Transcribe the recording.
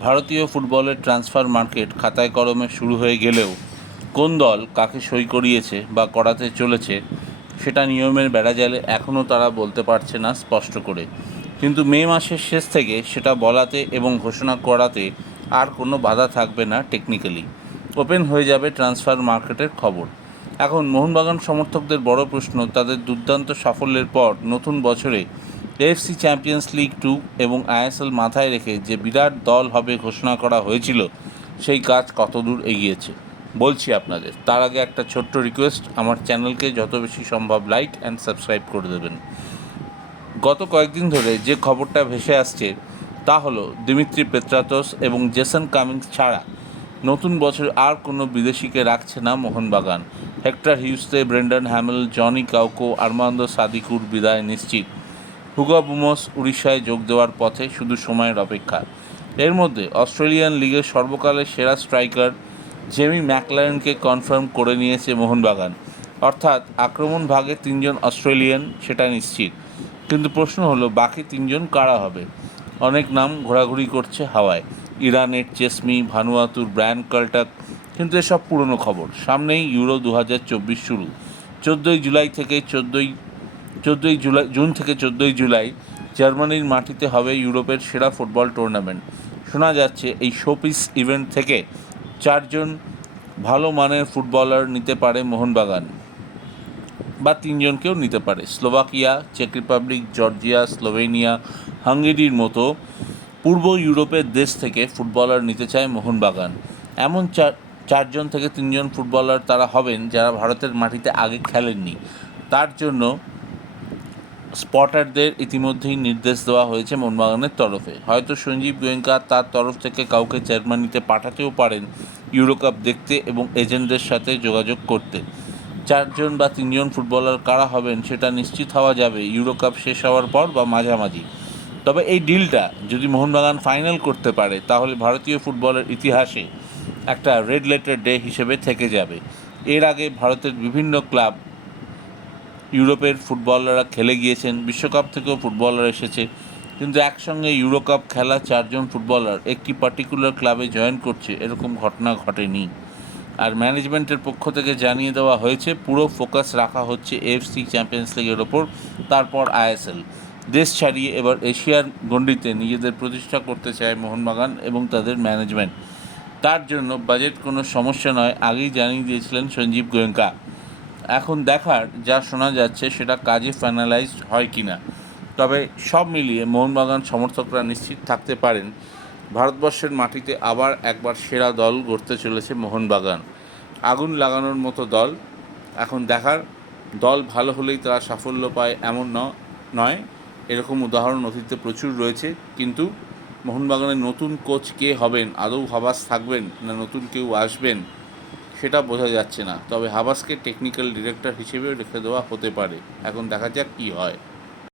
ভারতীয় ফুটবলের transfer market খাতায় কলমে শুরু হয়ে গেলেও কোন দল কাকে সই করিয়েছে বা করাতে চলেছে সেটা নিয়মের বেড়াজালে এখনও তারা বলতে পারছে না স্পষ্ট করে। কিন্তু মে মাসের শেষ থেকে সেটা বলাতে এবং ঘোষণা করাতে আর কোনো বাধা থাকবে না টেকনিক্যালি। ওপেন হয়ে যাবে ট্রান্সফার মার্কেটের খবর। এখন মোহনবাগান সমর্থকদের বড় প্রশ্ন, তাদের দুর্দান্ত সাফল্যের পর নতুন বছরে এএফসি চ্যাম্পিয়ন্স লিগ টু এবং আইএসএল মাথায় রেখে যে বিরাট দল হবে ঘোষণা করা হয়েছিল, সেই কাজ কতদূর এগিয়েছে? বলছি আপনাদের। তার আগে একটা ছোট্ট রিকোয়েস্ট আমার চ্যানেলকে যত বেশি সম্ভব লাইক অ্যান্ড সাবস্ক্রাইব করে দেবেন। গত কয়েকদিন ধরে যে খবরটা ভেসে আসছে, তা হলো দিমিত্রি পেত্রাতস এবং জেসন কামিংস ছাড়া নতুন বছর আর কোনো বিদেশিকে রাখছে না Mohun Bagan. Hector Yuste, Brendan Hamill, Johnny Kauko, Armand Sadiqur বিদায় নিশ্চিত। হুগো বুমস উড়িষ্যায় যোগ দেওয়ার পথে শুধু সময়ের অপেক্ষা। এর মধ্যে অস্ট্রেলিয়ান লিগের সর্বকালের সেরা স্ট্রাইকার জেমি ম্যাকলারেনকে কনফার্ম করে নিয়েছে মোহনবাগান। অর্থাৎ আক্রমণ ভাগে তিনজন অস্ট্রেলিয়ান, সেটা নিশ্চিত। কিন্তু প্রশ্ন হলো, বাকি তিনজন কারা হবে? অনেক নাম ঘোরাঘুরি করছে হাওয়ায়। ইরানের চেসমি, ভানুয়াতুর ব্র্যান্ড কাল্টাক, কিন্তু এসব পুরনো খবর। সামনেই ইউরো দু হাজার চব্বিশ শুরু। চোদ্দোই জুলাই থেকে চোদ্দোই চোদ্দোই জুলাই, জুন থেকে চোদ্দোই জুলাই জার্মানির মাটিতে হবে ইউরোপের সেরা ফুটবল টুর্নামেন্ট শোনা যাচ্ছে এই শোপিস ইভেন্ট থেকে চারজন ভালো মানের ফুটবলার নিতে পারে মোহনবাগান বা তিনজনকেও নিতে পারে। স্লোভাকিয়া, চেক রিপাবলিক, জর্জিয়া, স্লোভেনিয়া, হাঙ্গেরির মতো পূর্ব ইউরোপের দেশ থেকে ফুটবলার নিতে চায় মোহনবাগান। এমন চার, চারজন থেকে তিনজন ফুটবলার তারা হবেন যারা ভারতের মাটিতে আগে খেলেননি। তার জন্য স্পটারদের ইতিমধ্যেই নির্দেশ দেওয়া হয়েছে মোহনবাগানের তরফে। হয়তো সঞ্জীব গোয়েঙ্কা তার তরফ থেকে কাউকে জার্মানিতে পাঠাতেও পারেন ইউরোকাপ দেখতে এবং এজেন্টদের সাথে যোগাযোগ করতে। চারজন বা তিনজন ফুটবলার কারা হবেন সেটা নিশ্চিত হওয়া যাবে। ইউরোকাপ শেষ হওয়ার পর বা মাঝামাঝি। তবে এই ডিলটা যদি মোহনবাগান ফাইনাল করতে পারে, তাহলে ভারতীয় ফুটবলের ইতিহাসে একটা রেড লেটার ডে হিসেবে থেকে যাবে। এর আগে ভারতের বিভিন্ন ক্লাব ইউরোপের ফুটবলাররা খেলে গিয়েছেন, বিশ্বকাপ থেকেও ফুটবলার এসেছে। কিন্তু একসঙ্গে ইউরোকাপ খেলা চারজন ফুটবলার একটি পার্টিকুলার ক্লাবে জয়েন করছে, এরকম ঘটনা ঘটেনি। আর ম্যানেজমেন্টের পক্ষ থেকে জানিয়ে দেওয়া হয়েছে, পুরো ফোকাস রাখা হচ্ছে এফসি চ্যাম্পিয়ন্স লিগের ওপর, তারপর আইএসএল দেশ ছাড়িয়ে এবার এশিয়ার গণ্ডিতে নিজেদের প্রতিষ্ঠা করতে চায় মোহনবাগান এবং তাদের ম্যানেজমেন্ট তার জন্য বাজেট কোনো সমস্যা নয়, আগেই জানিয়ে দিয়েছিলেন সঞ্জীব গোয়েঙ্কা। এখন দেখার যা শোনা যাচ্ছে সেটা কাজে ফাইনালাইজড হয় কি না তবে সব মিলিয়ে মোহনবাগান সমর্থকরা নিশ্চিত থাকতে পারেন, ভারতবর্ষের মাটিতে আবার একবার সেরা দল গড়তে চলেছে মোহনবাগান। আগুন লাগানোর মতো দল, এখন দেখার দল ভালো হলেই তারা সাফল্য পায় এমন নয়, এরকম উদাহরণ অতীতে প্রচুর রয়েছে, কিন্তু মোহনবাগানের নতুন কোচ কে হবেন, আদৌ হাবাস থাকবেন না নতুন কেউ আসবেন? সেটা বোঝা যাচ্ছে না। তবে হাবাসকে টেকনিক্যাল ডিরেক্টর হিসেবেও রেখে দেওয়া হতে পারে। এখন দেখা যাক কী হয়।